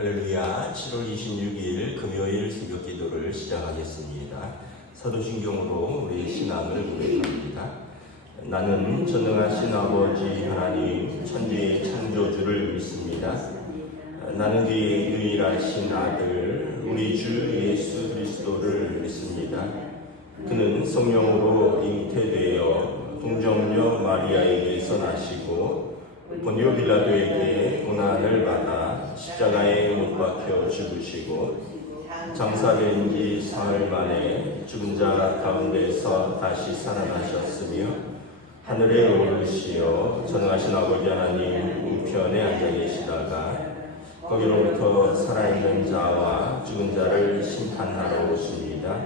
할렐루야. 7월 26일 금요일 새벽 기도를 시작하겠습니다. 사도신경으로 우리의 신앙을 고백합니다. 나는 전능하신 아버지 하나님 천지의 창조주를 믿습니다. 나는 그의 유일하신 아들 우리 주 예수 그리스도를 믿습니다. 그는 성령으로 잉태되어 동정녀 마리아에게서 나시고 본디오 빌라도에게 고난을 받아 십자가에 못 박혀 죽으시고 장사된 지 사흘 만에 죽은 자 가운데서 다시 살아나셨으며 하늘에 오르시어 전능하신 아버지 하나님 우편에 앉아 계시다가 거기로부터 살아있는 자와 죽은 자를 심판하러 오십니다.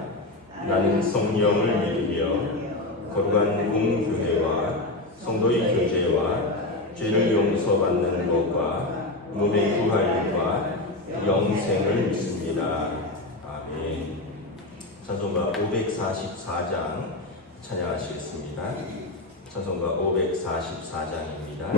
나는 성령을 믿으며 거룩한 공교회와 성도의 교제와 죄를 용서받는 것과 몸의 부활과 영생을 믿습니다. 아멘. 찬송가 544장 찬양하시겠습니다. 찬송가 544장입니다.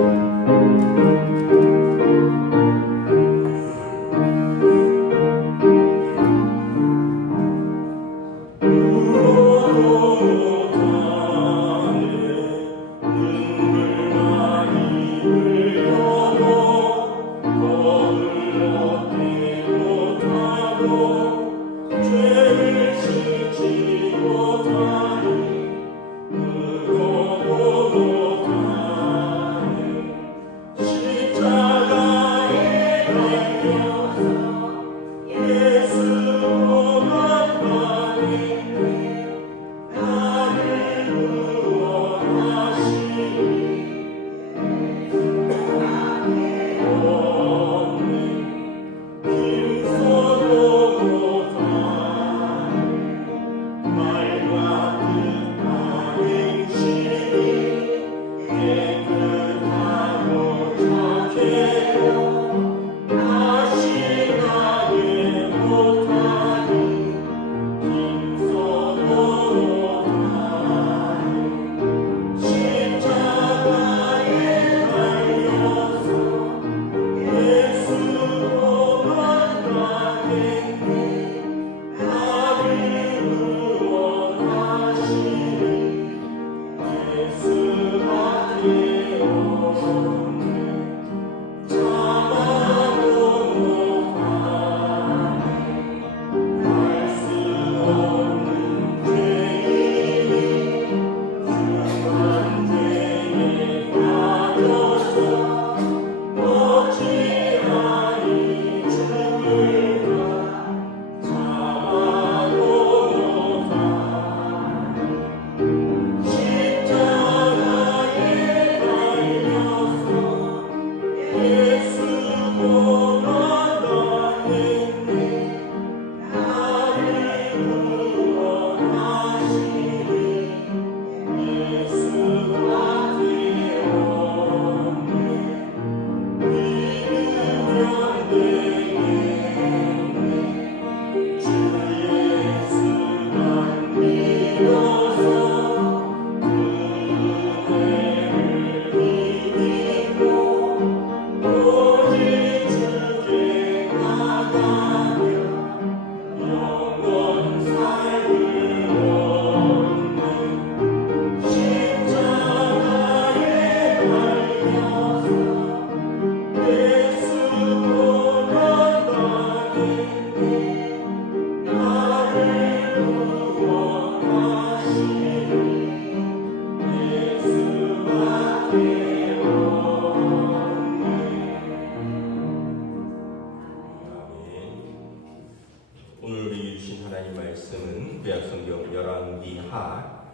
오늘 우리 주신 하나님 말씀은 구약성경 열왕기하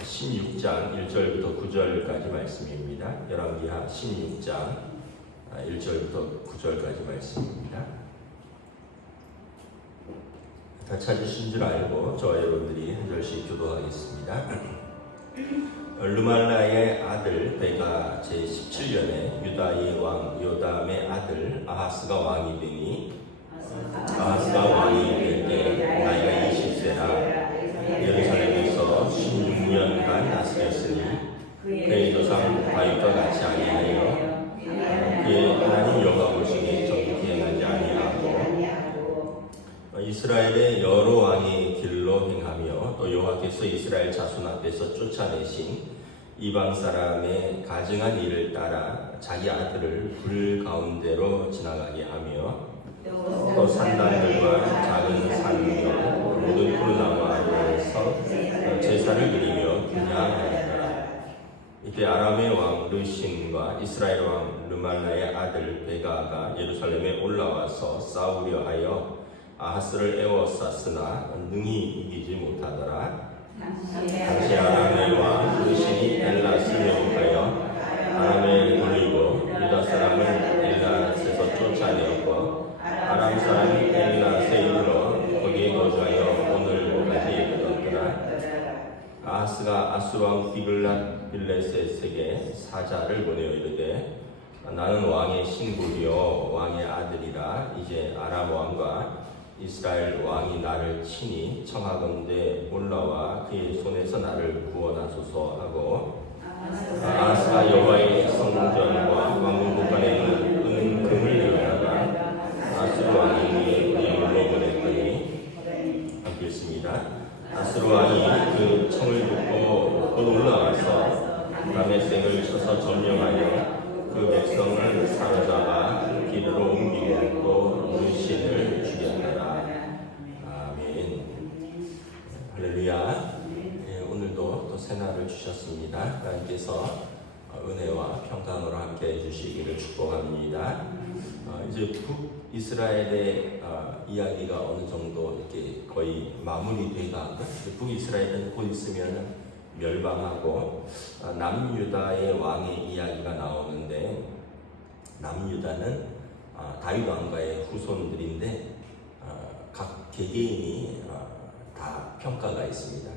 16장 1절부터 9절까지 말씀입니다. 열왕기하 16장 1절부터 9절까지 말씀입니다. 다 찾으신 줄 알고 저와 여러분들이 한 절씩 교도하겠습니다. 르말라의 아들 베가 제17년에 유다의 왕 요담의 아들 아하스가 왕이 되니 아하스가 왕이 될 때 나이가 20세라 예루살렘에서 16년간 다스렸으니 그의 조상 다윗과 같이 아니하여 그의 하나님 여호와 보시기에 정직히 행하지 아니하고 이스라엘의 여러 왕의 길로 행하며 또 여호와께서 이스라엘 자손 앞에서 쫓아내신 이방 사람의 가증한 일을 따라 자기 아들을 불 가운데로 지나가게 하며 또 산당들과 작은 산 위와 모든 푸른 나무 아래에서 제사를 드리며 분향하였더라. 이때 아람의 왕 르신과 이스라엘 왕 르말라의 아들 베가가 예루살렘에 올라와서 싸우려 하여 아하스를 에워쌌으나 능히 이기지 못하더라. 당시 아람의 왕 르신이 엘랏을 명하여 아람에 돌리고 유다 사람을 엘랏에서 쫓아내었고 아람 사람이 엘랏에 이르러 거기에 거주하여 오늘까지 이르렀더라. 아하스가 아수르 왕 디글랏 빌레셋에게 사자를 보내어 이르되 나는 왕의 신부요 왕의 아들이라. 이제 아람 왕과 이스라엘 왕이 나를 치니 청하건대 올라와 그의 손에서 나를 구원하소서 하고 아하스가 여호와의 성전과 왕궁 곳간에 있는 금을 이루다가 아수르 왕이 그의 물로 보냈더니 읽겠습니다. 아수르 왕이 그 청을 듣고 곧 올라와서 다메섹을 쳐서 점령하여 그 백성을 사로잡아 길으로 옮기고 또 르신을 죽였더라. 아멘. 할렐루야. 오늘도 또 새날을 주셨습니다. 하나님께서 은혜와 평강으로 함께 해주시기를 축복합니다. 이제 북이스라엘의 이야기가 어느 정도 이렇게 거의 마무리돼가고 북이스라엘은 곧 있으면 멸망하고 남유다의 왕의 이야기가 나오는데 남유다는 다윗 왕가의 후손들인데 각 개개인이 다 평가가 있습니다.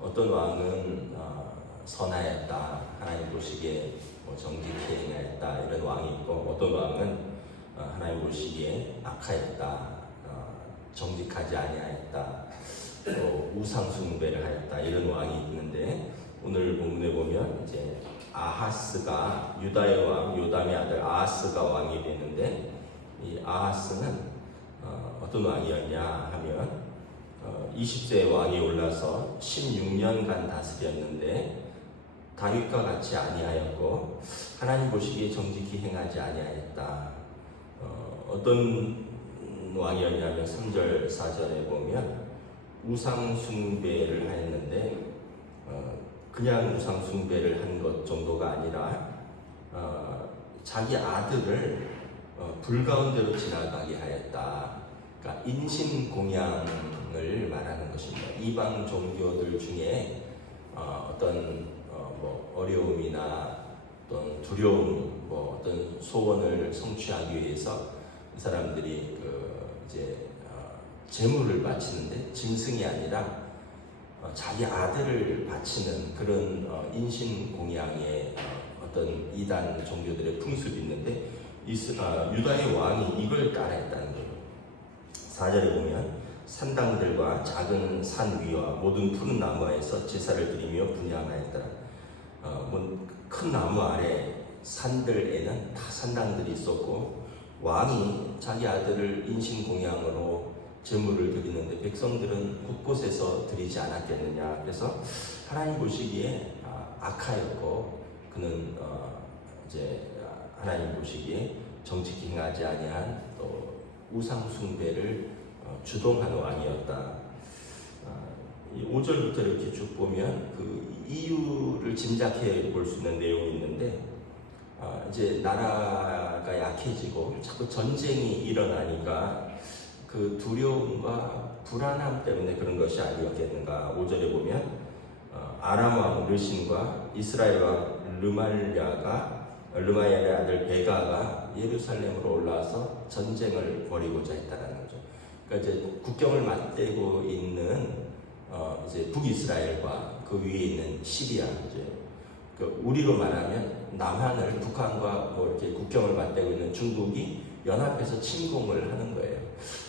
어떤 왕은 선하였다, 하나님 보시기에 정직히 행하였다 이런 왕이 있고 어떤 왕은 하나님 보시기에 악하였다, 정직하지 아니하였다, 또 우상 숭배를 하였다 이런 왕이 있는데 오늘 본문에 보면 이제 아하스가 유다의 왕 요담의 아들 아하스가 왕이 되는데 이 아하스는 어떤 왕이었냐 하면 20세의 왕이 올라서 16년간 다스렸는데 다윗과 같이 아니하였고 하나님 보시기에 정직히 행하지 아니하였다. 어떤 왕이었냐면 3절 4절에 보면 우상 숭배를 하였는데 그냥 우상 숭배를 한 것 정도가 아니라 자기 아들을 불 가운데로 지나가게 하였다. 그러니까 인신공양을 말하는 것입니다. 이방 종교들 중에 어떤 뭐 어려움이나 어떤 두려움, 뭐 어떤 소원을 성취하기 위해서 사람들이 이제 제물을 바치는데 짐승이 아니라 자기 아들을 바치는 그런 인신공양의 어떤 이단 종교들의 풍습이 있는데 유다의 왕이 이걸 따라했다는 거예요. 4절에 보면 산당들과 작은 산 위와 모든 푸른 나무에서 제사를 드리며 분향하였더라. 큰 나무 아래 산들에는 다 산당들이 있었고 왕이 자기 아들을 인신공양으로 제물을 드리는데 백성들은 곳곳에서 드리지 않았겠느냐. 그래서 하나님 보시기에 악하였고 그는 이제 하나님 보시기에 정직히 행하지 아니한 또 우상 숭배를 주동하는 왕이었다. 5절부터 이렇게 쭉 보면 그 이유를 짐작해 볼 수 있는 내용이 있는데 이제 나라가 약해지고 자꾸 전쟁이 일어나니까 그 두려움과 불안함 때문에 그런 것이 아니었겠는가. 5절에 보면 아람 왕 르신과 이스라엘 왕 르마야의 아들 베가가 예루살렘으로 올라와서 전쟁을 벌이고자 했다는 거죠. 그러니까 이제 국경을 맞대고 있는 이제 북이스라엘과 그 위에 있는 시리아, 이제 그 우리로 말하면 남한을 북한과 뭐 이렇게 국경을 맞대고 있는 중국이 연합해서 침공을 하는 거예요.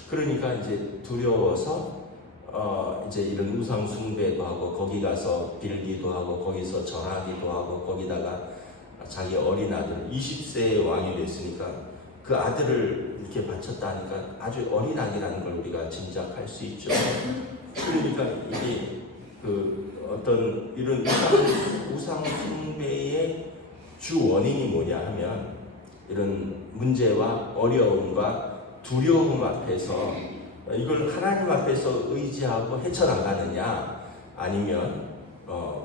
그러니까 이제 두려워서 이제 이런 우상 숭배도 하고 거기 가서 빌기도 하고 거기서 절하기도 하고 거기다가 자기 어린 아들 20세의 왕이 됐으니까 그 아들을 이렇게 바쳤다 하니까 아주 어린 아기라는 걸 우리가 짐작할 수 있죠. 그러니까 이게 그 어떤 이런 우상 숭배의 주 원인이 뭐냐 하면 이런 문제와 어려움과 두려움 앞에서 이걸 하나님 앞에서 의지하고 헤쳐나가느냐 아니면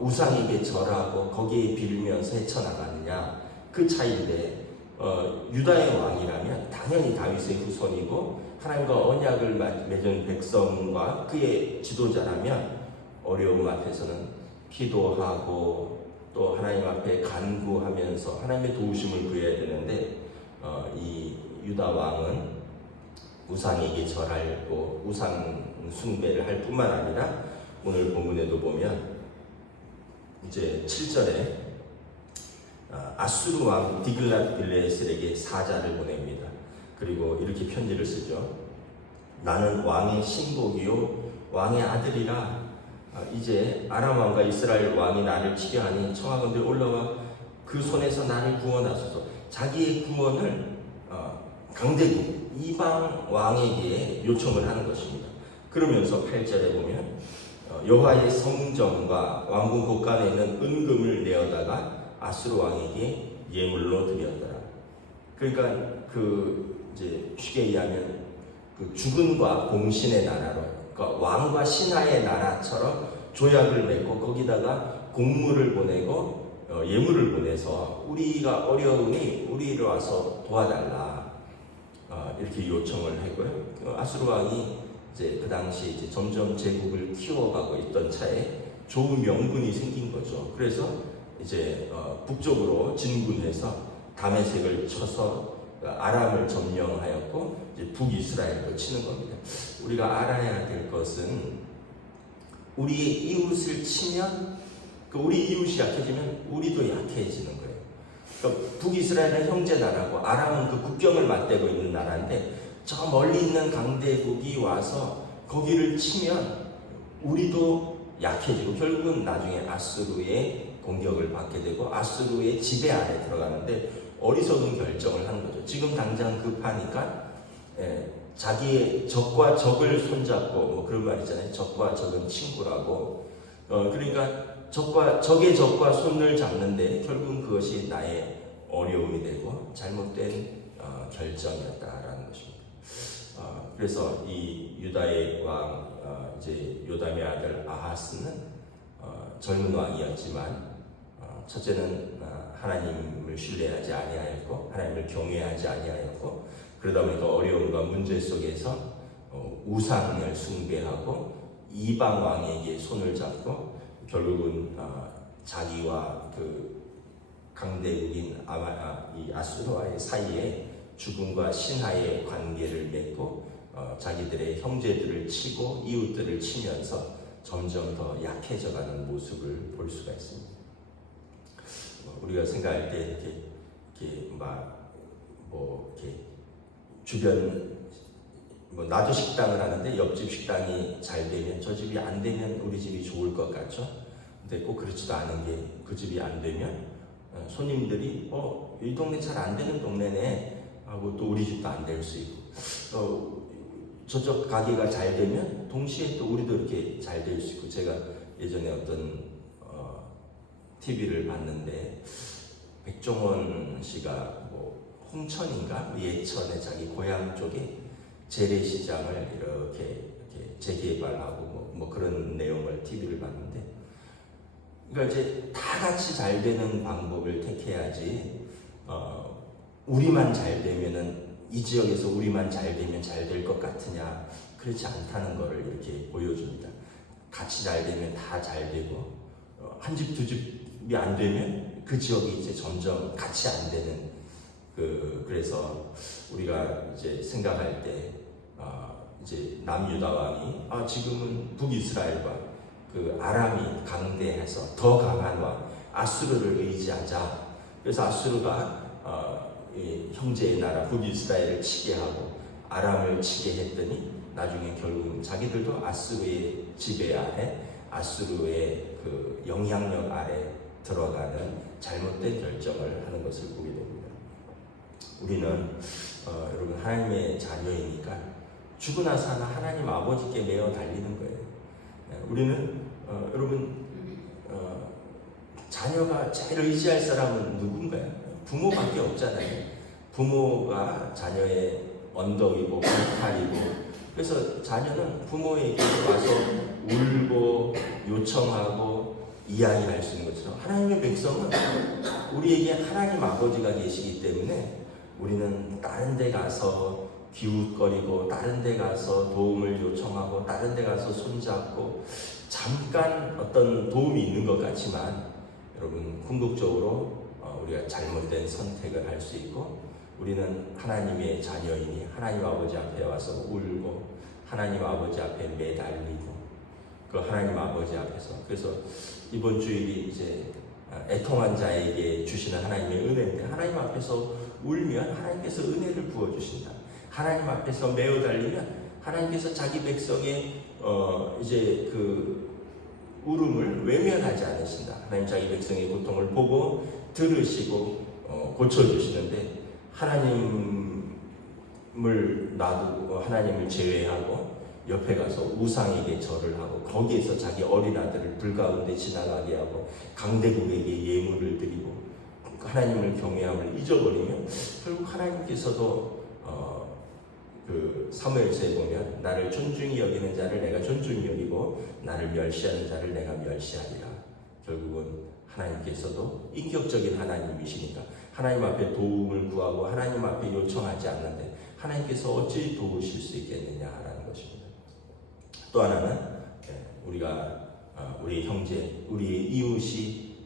우상에게 절하고 거기에 빌면서 헤쳐나가느냐 그 차이인데 유다의 왕이라면 당연히 다윗의 후손이고 하나님과 언약을 맺은 백성과 그의 지도자라면 어려움 앞에서는 기도하고 또 하나님 앞에 간구하면서 하나님의 도우심을 구해야 되는데 이 유다 왕은 우상에게 절하고 우상 숭배를 할 뿐만 아니라 오늘 본문에도 보면 이제 7절에 아수르 왕 디글랏빌레셀에게 사자를 보냅니다. 그리고 이렇게 편지를 쓰죠. 나는 왕의 신복이요 왕의 아들이라 이제 아람 왕과 이스라엘 왕이 나를 치려 하니 청하건대 올라와 그 손에서 나를 구원하소서. 자기의 구원을 강대국 이방 왕에게 요청을 하는 것입니다. 그러면서 8절에 보면 여호와의 성전과 왕궁 곳간에 있는 은금을 내어다가 아수르 왕에게 예물로 드렸더라. 그러니까 그 이제 쉽게 얘기하면 그 죽은과 봉신의 나라로, 그러니까 왕과 신하의 나라처럼 조약을 맺고 거기다가 공물을 보내고 예물을 보내서 우리가 어려우니 우리를 와서 도와달라 이렇게 요청을 했고요. 아수르 왕이 이제 그 당시 이제 점점 제국을 키워가고 있던 차에 좋은 명분이 생긴 거죠. 그래서 이제 북쪽으로 진군해서 다메섹을 쳐서 아람을 점령하였고 이제 북이스라엘로 치는 겁니다. 우리가 알아야 될 것은 우리의 이웃을 치면 우리 이웃이 약해지면 우리도 약해지는 거예요. 그러니까 북이스라엘은 형제 나라고 아람은 그 국경을 맞대고 있는 나라인데 저 멀리 있는 강대국이 와서 거기를 치면 우리도 약해지고 결국은 나중에 아수르의 공격을 받게 되고 아수르의 지배 아래 들어가는데 어리석은 결정을 하는 거죠. 지금 당장 급하니까 자기의 적과 적을 손잡고 뭐 그런 말 있잖아요. 적과 적은 친구라고. 그러니까 적의 적과 손을 잡는데 결국은 그것이 나의 어려움이 되고 잘못된 결정이었다라는 것입니다. 그래서 이 유다의 왕 이제 요담의 아들 아하스는 젊은 왕이었지만 첫째는 하나님을 신뢰하지 아니하였고 하나님을 경외하지 아니하였고 그러다 보니까 어려움과 문제 속에서 우상을 숭배하고 이방 왕에게 손을 잡고 결국은 자기와 그 강대국인 이 아수르와의 사이에 죽음과 신하의 관계를 맺고 자기들의 형제들을 치고 이웃들을 치면서 점점 더 약해져가는 모습을 볼 수가 있습니다. 우리가 생각할 때 이렇게 주변 나도 식당을 하는데 옆집 식당이 잘 되면 저 집이 안 되면 우리 집이 좋을 것 같죠? 근데 꼭 그렇지도 않은 게 그 집이 안 되면 손님들이 이 동네 잘 안 되는 동네네 하고 또 우리 집도 안 될 수 있고 저쪽 가게가 잘 되면 동시에 또 우리도 이렇게 잘 될 수 있고 제가 예전에 어떤 TV를 봤는데 백종원 씨가 홍천인가 예천에 자기 고향 쪽에 재래시장을 이렇게 재개발하고 뭐 그런 내용을 TV를 봤는데 그러니까 이제 다 같이 잘 되는 방법을 택해야지 우리만 잘 되면은 이 지역에서 우리만 잘 되면 잘 될 것 같으냐 그렇지 않다는 것을 이렇게 보여줍니다. 같이 잘 되면 다 잘 되고 한 집 두 집이 안 되면 그 지역이 이제 점점 같이 안 되는 그래서 우리가 이제 생각할 때 이제 남유다 왕이 지금은 북이스라엘과 그 아람이 강대해서 더 강한 왕 아수르를 의지하자. 그래서 아수르가 형제의 나라 북이스라엘을 치게 하고 아람을 치게 했더니 나중에 결국은 자기들도 아수르의 지배 아래 아수르의 그 영향력 아래 들어가는 잘못된 결정을 하는 것을 보게 됩니다. 우리는 여러분 하나님의 자녀이니까 죽으나 사나 하나님 아버지께 매어 달리는 거예요. 우리는 여러분 자녀가 제일 의지할 사람은 누군가요? 부모밖에 없잖아요. 부모가 자녀의 언덕이고 불탈이고, 그래서 자녀는 부모에게 와서 울고 요청하고 이야기할 수 있는 것처럼 하나님의 백성은 우리에게 하나님 아버지가 계시기 때문에 우리는 다른 데 가서 기웃거리고 다른 데 가서 도움을 요청하고 다른 데 가서 손잡고 잠깐 어떤 도움이 있는 것 같지만 여러분 궁극적으로 우리가 잘못된 선택을 할 수 있고, 우리는 하나님의 자녀이니 하나님 아버지 앞에 와서 울고 하나님 아버지 앞에 매달리고 그 하나님 아버지 앞에서, 그래서 이번 주일이 이제 애통한 자에게 주시는 하나님의 은혜인데, 하나님 앞에서 울면 하나님께서 은혜를 부어주신다. 하나님 앞에서 매어 달리면 하나님께서 자기 백성의 이제 그 울음을 외면하지 않으신다. 하나님 자기 백성의 고통을 보고 들으시고 고쳐주시는데, 하나님을 놔두고 하나님을 제외하고 옆에 가서 우상에게 절을 하고 거기에서 자기 어린 아들을 불 가운데 지나가게 하고 강대국에게 예물을 드리고 하나님을 경외함을 잊어버리면 결국 하나님께서도 그 사무엘서에 보면 나를 존중히 여기는 자를 내가 존중히 여기고 나를 멸시하는 자를 내가 멸시하리라. 결국은 하나님께서도 인격적인 하나님이시니까 하나님 앞에 도움을 구하고 하나님 앞에 요청하지 않는데 하나님께서 어찌 도우실 수 있겠느냐라는 것입니다. 또 하나는 우리가 우리 형제, 우리 이웃이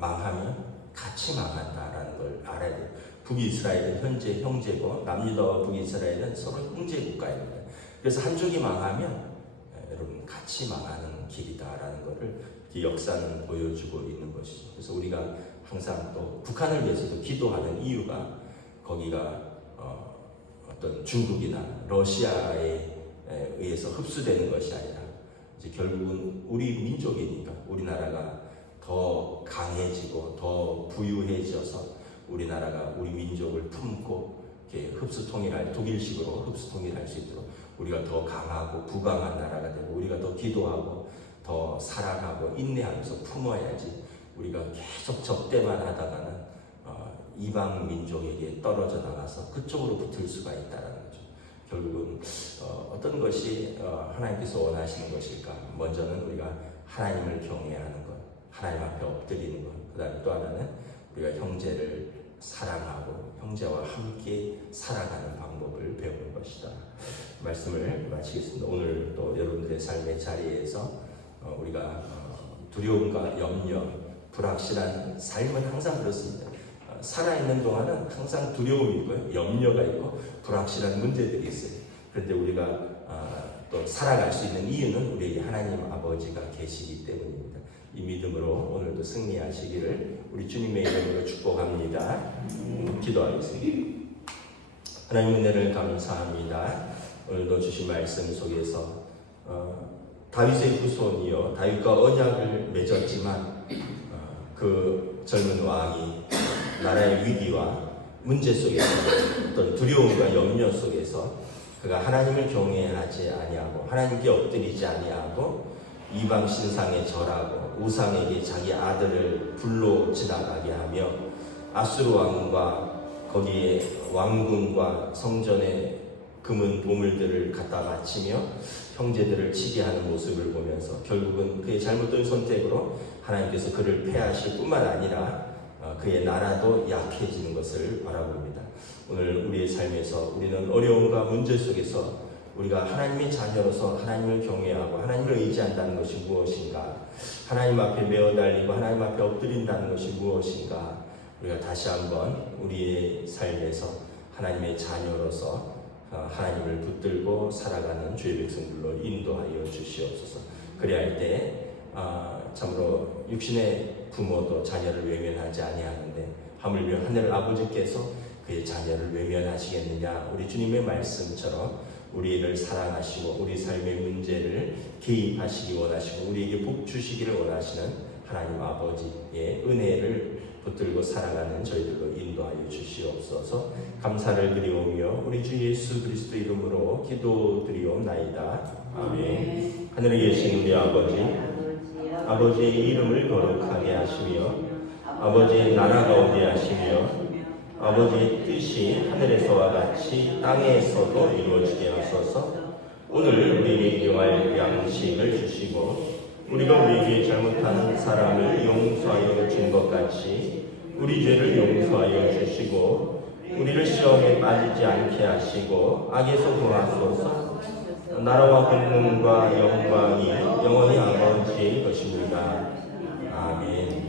망하면 같이 망한다라는 걸 알아야 돼요. 북이스라엘은 현재 형제고 남유다와 북이스라엘은 서로 형제 국가입니다. 그래서 한쪽이 망하면 여러분 같이 망하는 길이다라는 것을 역사는 보여주고 있는 것이죠. 그래서 우리가 항상 또 북한을 위해서도 기도하는 이유가 거기가 어떤 중국이나 러시아에 의해서 흡수되는 것이 아니라 이제 결국은 우리 민족이니까 우리나라가 더 강해지고 더 부유해져서 우리나라가 우리 민족을 품고 이렇게 흡수통일할, 독일식으로 흡수통일할 수 있도록 우리가 더 강하고 부강한 나라가 되고 우리가 더 기도하고 더 사랑하고 인내하면서 품어야지 우리가 계속 접대만 하다가는 이방 민족에게 떨어져 나가서 그쪽으로 붙을 수가 있다는 거죠. 결국은 어떤 것이 하나님께서 원하시는 것일까? 먼저는 우리가 하나님을 경외하는 것, 하나님 앞에 엎드리는 것, 그 다음에 또 하나는 우리가 형제를 사랑하고 형제와 함께 살아가는 방법을 배우는 것이다. 말씀을 마치겠습니다. 오늘 또 여러분들의 삶의 자리에서 우리가 두려움과 염려, 불확실한 삶은 항상 그렇습니다. 살아있는 동안은 항상 두려움이 있고요, 염려가 있고 불확실한 문제들이 있어요. 그런데 우리가 또 살아갈 수 있는 이유는 우리에게 하나님 아버지가 계시기 때문입니다. 이 믿음으로 오늘도 승리하시기를 우리 주님의 이름으로 축복합니다. 기도하겠습니다. 하나님 은혜를 감사합니다. 오늘도 주신 말씀 속에서 다윗의 후손이요 다윗과 언약을 맺었지만 그 젊은 왕이 나라의 위기와 문제 속에서 어떤 두려움과 염려 속에서 그가 하나님을 경외하지 아니하고 하나님께 엎드리지 아니하고 이방 신상에 절하고 우상에게 자기 아들을 불로 지나가게 하며 아수르 왕과 거기에 왕궁과 성전에 금은 보물들을 갖다 바치며 형제들을 치게 하는 모습을 보면서 결국은 그의 잘못된 선택으로 하나님께서 그를 패하실 뿐만 아니라 그의 나라도 약해지는 것을 바라봅니다. 오늘 우리의 삶에서 우리는 어려움과 문제 속에서 우리가 하나님의 자녀로서 하나님을 경외하고 하나님을 의지한다는 것이 무엇인가, 하나님 앞에 매어 달리고 하나님 앞에 엎드린다는 것이 무엇인가, 우리가 다시 한번 우리의 삶에서 하나님의 자녀로서 하나님을 붙들고 살아가는 주의 백성들로 인도하여 주시옵소서. 그래야 할 때 참으로 육신의 부모도 자녀를 외면하지 아니하는데 하물며 하늘 아버지께서 그의 자녀를 외면하시겠느냐. 우리 주님의 말씀처럼 우리를 사랑하시고 우리 삶의 문제를 개입하시기 원하시고 우리에게 복 주시기를 원하시는 하나님 아버지의 은혜를 붙들고 살아가는 저희들로 인도하여 주시옵소서. 감사를 드리오며 우리 주 예수 그리스도 이름으로 기도드리옵나이다. 아멘. 하늘에 계신 우리 아버지의 이름을 거룩하게 하시며 아버지의 나라가 오게 하시며 아버지의 뜻이 하늘에서와 같이 땅에서도 이루어지게 하소서. 오늘 우리에게 일용할 양식을 주시고 우리가 우리에게 잘못한 사람을 용서하여 준 것 같이 우리 죄를 용서하여 주시고 우리를 시험에 빠지지 않게 하시고 악에서 구하소서. 나라와 권능과 영광이 영원히 아버지의 것입니다. 아멘.